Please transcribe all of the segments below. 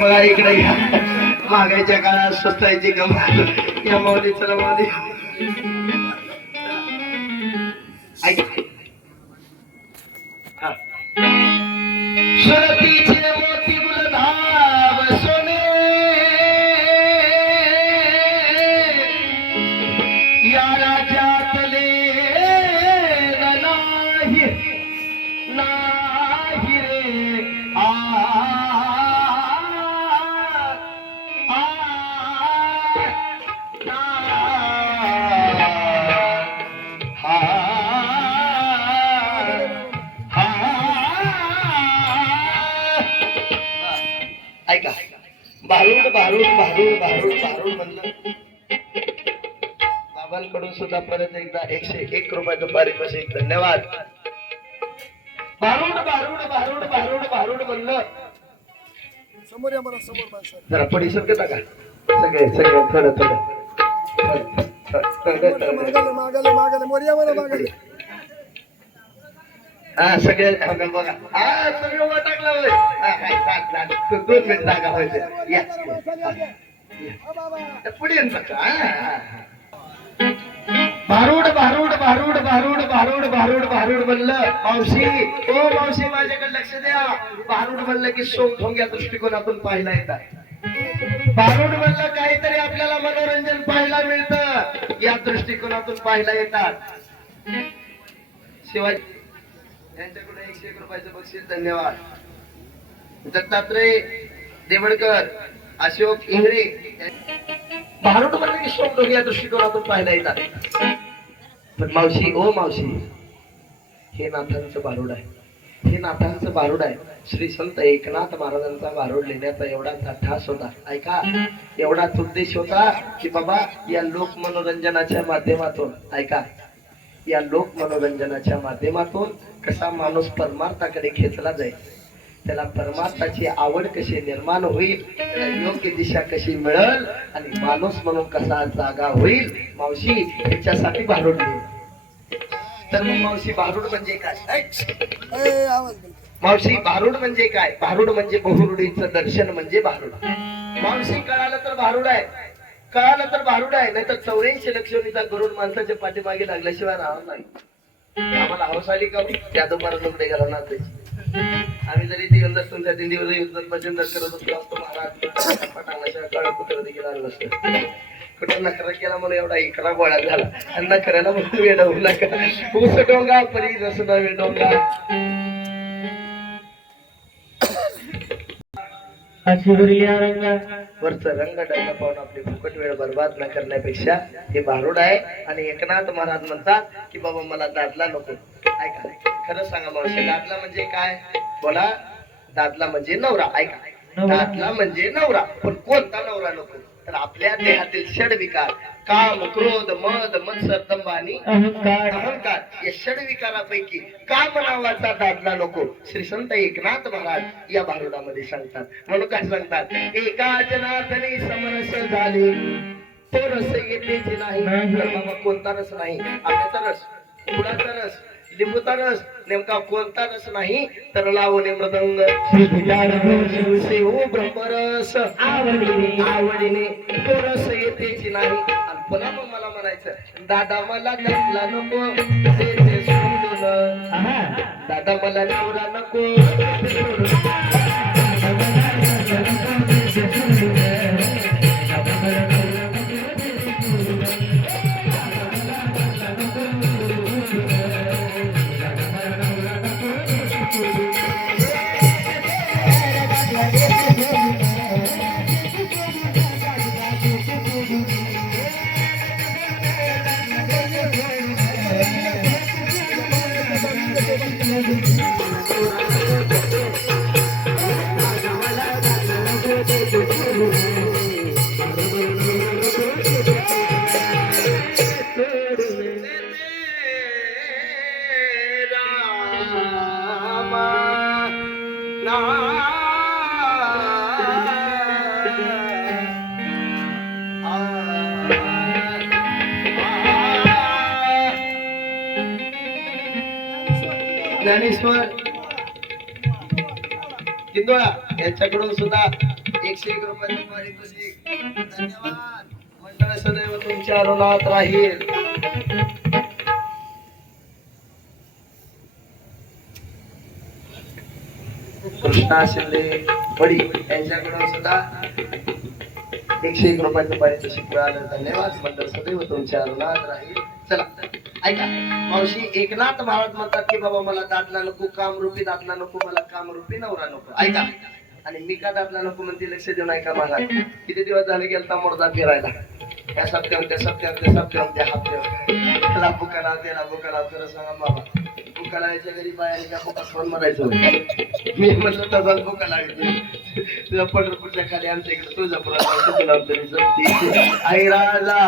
मला इकडे घ्या मागायच्या काळात स्वस्तायची गमत या मौली चला मौली ऐक. परत एकदा एकशे एक धन्यवाद. भारूड भारूड भारूड भारूड म्हणलं. समोर या मला समोर जरा पडी शकता का सगळे सगळे थोडं थोडं. मागाले मागाले मला मागाले हा सगळे बघा हा सगळं दोन मिनिट जागा व्हायचे. पुढे. भारूड भारूड भारूड भारूड भारूड भारूड भारूड बनलं मावशी ओ मावशी माझ्याकडे लक्ष द्या. भारूड म्हणलं की सोम ठोंग्या दृष्टिकोनातून पाहायला येतात. भारूड म्हणलं काहीतरी आपल्याला मनोरंजन पाहायला मिळतं. या दृष्टिकोनातून पाहायला येतात. शिवाजी यांच्याकडे एकशे एक रुपयाचं बक्षीस धन्यवाद. दत्तात्रय देवडकर अशोक इंगळे भारूड म्हणलं की सोम ठोंग्या दृष्टिकोनातून पाहायला येतात. पण मावशी ओ मावशी हे नाथांचं बारूड आहे. हे नाथांचं बारूड आहे. श्री संत एकनाथ महाराजांचा बारूड लिहिण्याचा एवढा ठास होता ऐका एवढाच उद्देश होता की बाबा या लोक मनोरंजनाच्या माध्यमातून ऐका या लोक मनोरंजनाच्या माध्यमातून कसा माणूस परमार्थाकडे खेचला जाईल. त्याला परमार्थाची आवड कशी निर्माण होईल त्याला योग्य दिशा कशी मिळेल आणि माणूस म्हणून कसा जागा होईल मावशी ह्याच्यासाठी भारून घेईल तर मग मावशी भारूड म्हणजे काय. मावशी भारूड म्हणजे काय? भारूड म्हणजे बहुरुडीचं दर्शन म्हणजे भारूड मावशी कळालं तर भारूड आहे. कळालं तर भारूड आहे. नाही तर चौऱ्याऐंशी लक्षणीचा गरुड माणसाच्या पाठीमागे लागल्याशिवाय राहणार नाही. आम्हाला हौस आली का त्या दुपार लुकडे गेला ना आम्ही जरी दिवंदर तुमच्या दिंडीवर भजन करत असतो महाराज. पटांगणाच्या काळा कुत्र देखील आलं नसतं. कुठं नखरा केला म्हणून एवढा इकडा गोळा झाला. आणि नखऱ्याला म्हणून वेडवू नका. ऊस डोंगा परी रसना वेडोंगा रंगा. वरचं रंग डायला पाहून आपली फुकट वेळ बर्बाद न करण्यापेक्षा हे भारूड आहे. आणि एकनाथ महाराज म्हणतात की बाबा मला दादला नको. ऐका खरं सांगा मावशी दादला म्हणजे काय? बोला. दादला म्हणजे नवरा ऐका. दादला म्हणजे नवरा. पण कोणता नवरा नको? तर आपल्या देहातील षड विकार काम क्रोध मद मत्सर आणि अहंकार. अहंकार या षड विकारापैकी काम नावाचा दादला नको श्री संत एकनाथ महाराज या भारुडामध्ये सांगतात. म्हणून काय सांगतात? एका जनार्दनी समरस झाले. तो रस येतेच नाही. बाबा कोणता रस नाही? आंब्याचा रस. गुळाचा रस. लिंबूचा रस नेमका कोणता रस नाही तर लावणे मृदंग. सेवू ब्रह्मरस. आवडीने आवडीने तो रस येतेच नाही. पुन्हा मग मला म्हणायचं दादा मला नसला नको सोडून. दादा मला नवरा नको. ज्ञानेश्वर. किंदोळा यांच्याकडून सुद्धा एकशे एक रुपयाचं पारितोषिक धन्यवाद मंडळ सदैव तुमच्या अनुनात राहील. कृष्णा शिंदे बडी यांच्याकडून सुद्धा एकशे एक रुपयाचं पारितोषिक मिळालं धन्यवाद मंडळ सदैव तुमच्या अनुनात राहील चला ऐका. मावशी एकनाथ महाराज म्हणतात की बाबा मला दाटला नको काम रूपी दाटला नको मला काम रूपी नवरा नको. ऐका. आणि मी का दाबला नको म्हणते लक्ष देऊन ऐका मला किती दिवस झाले गेलता मोडदा फिरायला? त्या सप्त्यावर त्या सप्त्यावर त्या सप्त्यावर त्या हप्त्यावर त्याला बुका लाव त्याला बुका लाव तर सांगा बाबा बुका लावायच्या घरी बाहेर त्या बुका फोन मी म्हटलं तसाच बुका लावायचं तुझ्या पंढरपूरच्या खाली आमच्या इकडे तुळजापुरात तुला तरी आई राजा.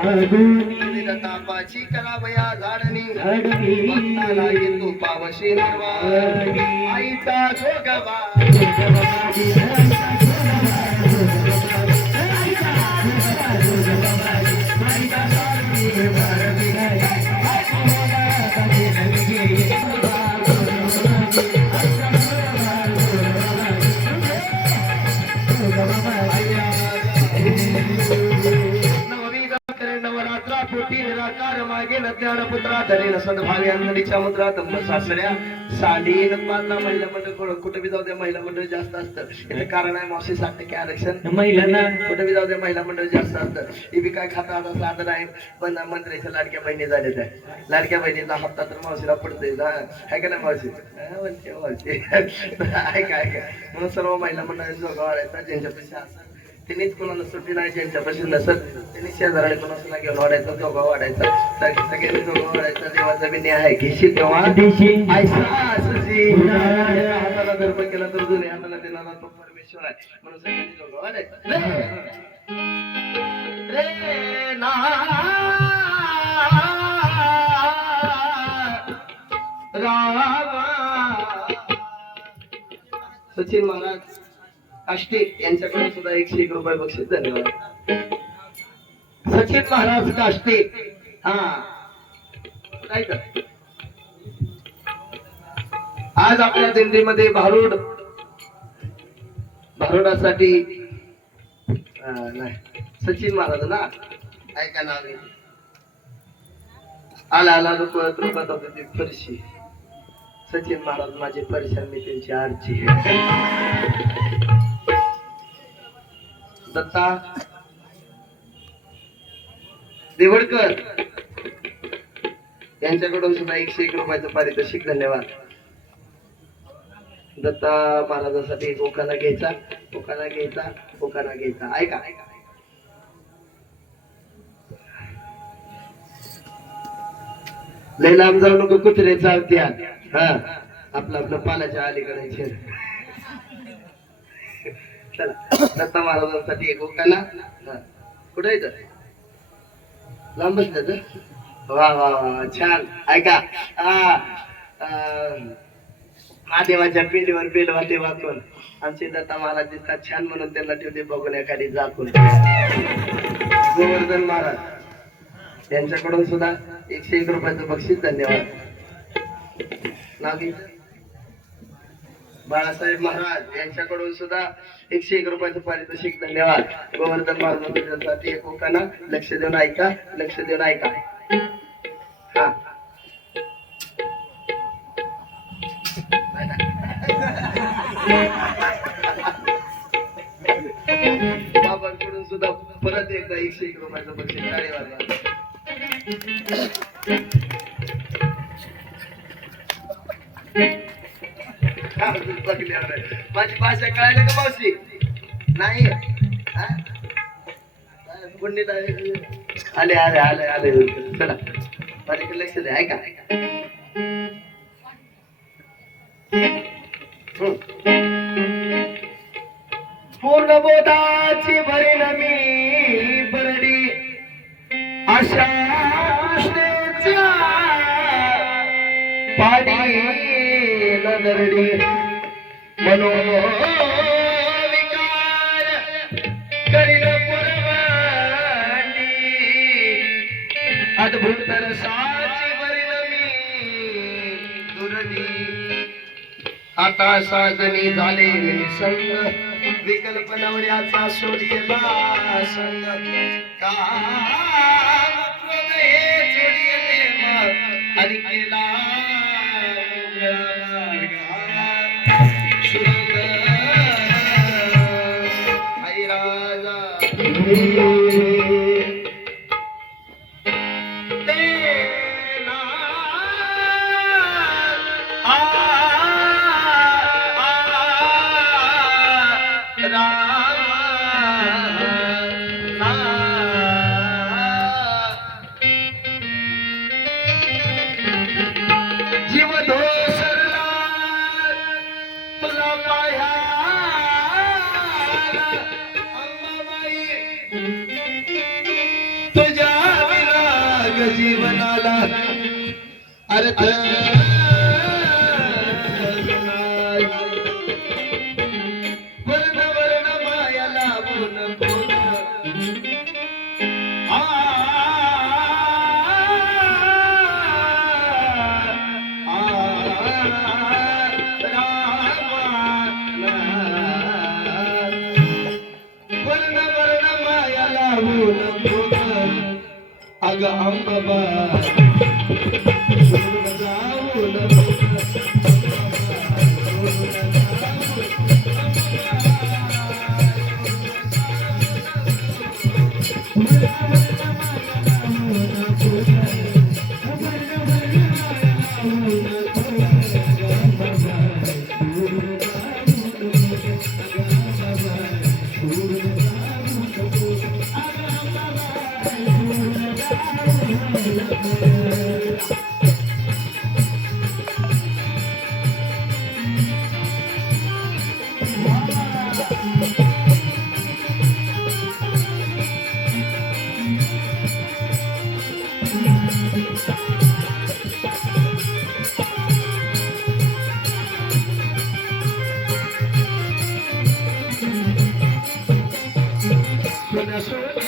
भवानी. तापाची कलावया झाडणी भक्ताला येतो पावशी आईचा जोगवा निराकार मागे न ज्ञानपुत्रा धरेन सद्भावी अंजनीच्या मुद्रा तंब सासऱ्या साडीन पालना महिला मंडळ कुठं- कुठं बी जाऊ द्या महिला मंडळ जास्त असतं. याचं कारण आहे मावशी साठ टक्के आरक्षण. महिलांना कुठे बी जाऊ द्या महिला मंडळ जास्त असतं. हे बी काय खाता आता साधन आहे पण मंत्र्याच्या लाडक्या बहिणी झाले त्या. लाडक्या बहिणीचा हप्ता तर मावशीला पडतोय. आहे का नाही मावशी? म्हणते मावशी ऐका ऐका म्हणून सर्व महिला मंडळ जोगा वाढायचा ज्यांच्यापाशी असं त्यांनीच कोणाला सुट्टी नाही ज्यांच्यापाशी नसत त्यांनी शेजाराने कोणाला घेऊन वाढायचा जोगा वाढायचा. सग- सगळ्यांनी जोगा वाढायचा देवाचा न्याय आहे. घेशी तेव्हा. हाताला धर्म केला तर जुने हाताला देणारा तो परमेश्वर आहे. म्हणून सगळ्यांनी जोगा वाढायचा. सचिन महाराज. काष्टे यांच्याकडून सुद्धा एकशे एक रुपये बक्षीस धन्यवाद सचिन महाराज काष्टे हा. काय तर आज आपल्या दिंडीमध्ये भारूड. भारुडासाठी सचिन महाराज ना? ऐका नाव आला आला रुपयात रुपयात होते ती फरशी. सचिन महाराज माझे परेशान मी त्यांची आरची दत्ता. देवडकर यांच्याकडून सुद्धा एकशे एक रुपयाचं पारितोषिक धन्यवाद. दत्ता महाराजासाठी ओकाला घ्यायचा गोकाला घ्यायचा गोकाला घ्यायचा. ऐका ऐका. लय लांब जाऊ नको कुत्रे चालत्या हा आपलं आपलं पालाच्या अलीकडे. चला. दत्ता महाराजांसाठी एक ओकाला हा. कुठे येतं लांबच त्याच वा वा वा छान. ऐका. महादेवाच्या पिंडीवर बेल वाटे वाकून. आमचे दत्ता महाराज दिसतात. छान म्हणून त्यांना ठेवते बघून एखादी जाकून गोवर्धन महाराज यांच्याकडून सुद्धा एकशे एक रुपयाचं बक्षीस धन्यवाद. नाव बाळासाहेब महाराज यांच्याकडून सुद्धा एकशे एक रुपयाचं पारितोषिक धन्यवाद. गोवर्धन महाराजांसाठी एक लक्ष देऊन ऐका लक्ष देऊन ऐका. हा. बाबांकडून सुद्धा परत एकदा एकशे एक रुपयाचं बक्षीस. टाळी वाजवा माझी भाषा कळायला का मावशी? नाही. पुण्यला आले आले आले आले. चला. माझ्याकडे लक्ष द्या. ऐका ऐका. पूर्ण बोधाची भरीन मी बरडी अशा कृष्णेच्या पाडी नगरडी मनोविकार करीन पुरवाडी अद्भुत रसाची भरीन मी आता साजनी झाले संग विकल्प नवऱ्याचा सूर्यला संग काम मग. आणि केला आई राजा. जीवनाला. अर्थ बाबा Jesus.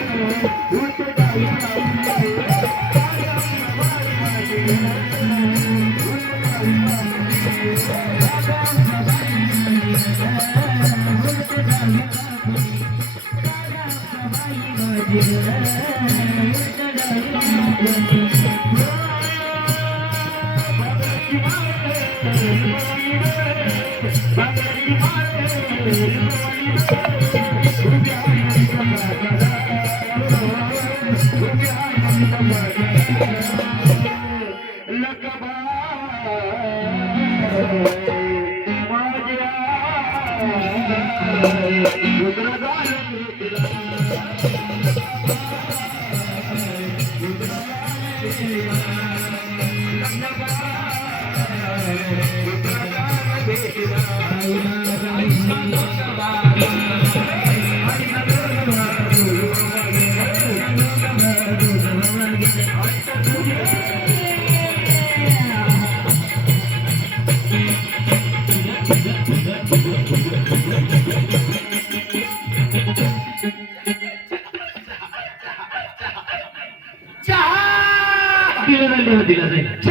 दिलं नाही दिलं नाही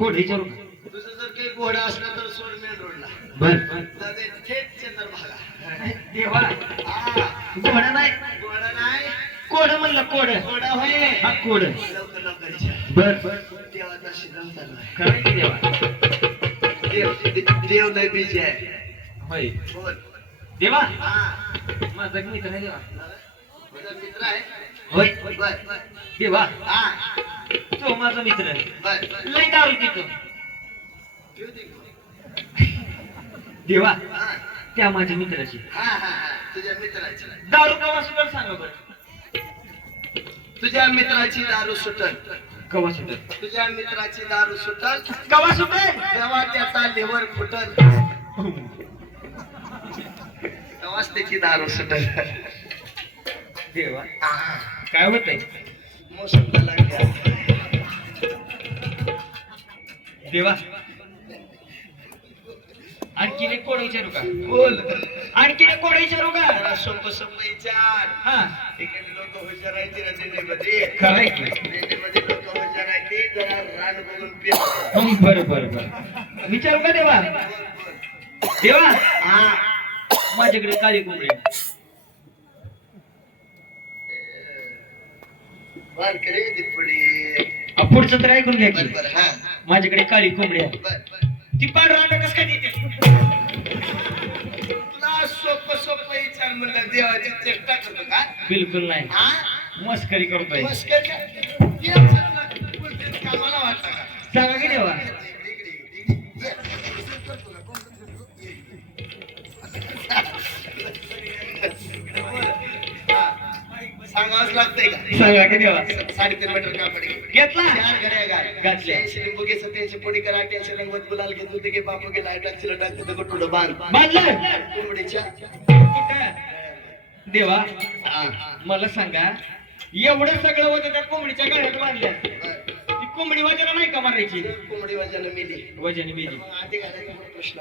कोट विचारू तुझं जर काही घोडा असला तर सोड मेन रोडला बर. जाते थेट चंद्रभागा देवा. आ, घोडा नाही. घोडा नाही. कोड म्हणलं कोड. घोडा होय. हा कोड. लवकर लवकर इच्छा. बर. बर देवाचा शिदम चाललाय खरं की देवा? देव दे- देव लय बिजी आहे. होय. बोल. देवा. हा. माझा मित्र आहे देवा. माझा मित्र आहे. होय. देवा. हा तो माझा मित्र. लय दारू पितो. देवा हा त्या माझ्या मित्राची. तुझ्या मित्राची दारू कवा सुद्धा सांगा बरं. तुझ्या मित्राची दारू सुटल. कवा सुटत तुझ्या मित्राची दारू सुटल. कवा सुटेल? तेव्हा त्याचा लिव्हर फुटल. तेव्हाच त्याची दारू सुटल. देवा. काय लागल्या देवा. आणखीन एक कोड विचारू का? बोल. आणखीन एक कोड विचारू का? सोपं सोपं विचार. हा. इकडे लोक हुशार आहेत ना दिल्लीमध्ये खरंय की. दिल्लीमध्ये लोक हुशार आहेत ते जरा रान बघून पित बरं बरं बरं. विचारू का देवा? देवा. हा. माझ्याकडे काळी कोंबडी आहे. बर करे ती पुढे अ, पुढचं तर ऐकून घ्या बर की. बर हा. माझ्याकडे काळी कोंबडी आहे. ती पांढरा कस काय देते तुला सोपं सोपं विचार म्हणलं देवाची चेष्टा करतो का? बिलकुल नाही. हा? मस्करी करतोय. कामाला वाटतं? सांगा की देवा. सांगा देवा साडेतीन मीटर कापड घे. घेतला चार घड्या घाल. घातल्या. ऐंशी लिंबू घे, सत्याऐंशी पोळी करा, अठ्ठ्याऐंशी रंगवत गुलाल घे, दूध घे, बापू घे, लाईटात चिरट टाक, तिथं गुटुडं बांध. बांधलं कोंबडीच्या. कुठं? देवा हा. मला सांगा एवढं सगळं होतं त्या कोंबडीच्या गळ्यात बांधल्या कोंबडी वजन नाही का मारायची कोंबडी वजानं मेली. वजन आधी घालायचा मग प्रश्न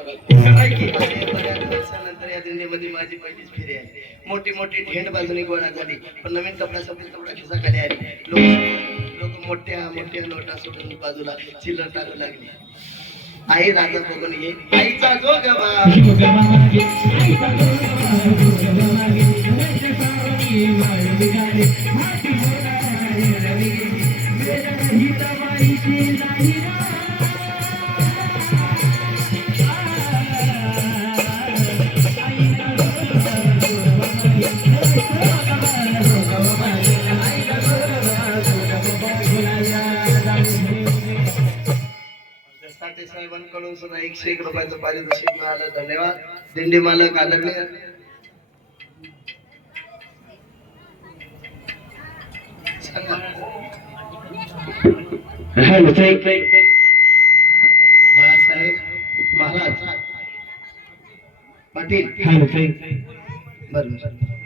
या दिंडीमध्ये माझी पहिलीच फेरी आहे मोठी मोठी ढेंड बाजूने गोळा झाली पण नवीन कपडा संपली तेवढा खिसा खाली आली लोक लोक मोठ्या मोठ्या नोटा सोडून बाजूला चिल्लर टाकू लागली आई राजा बघून ये आईचा जो गबा सुद्धा एकशे एक रुपयाचं पारितोषिक मिळालं. धन्यवाद. दिंडी मालक आदरणीय. बाळासाहेब महाराज. पाटील. बरं बरं.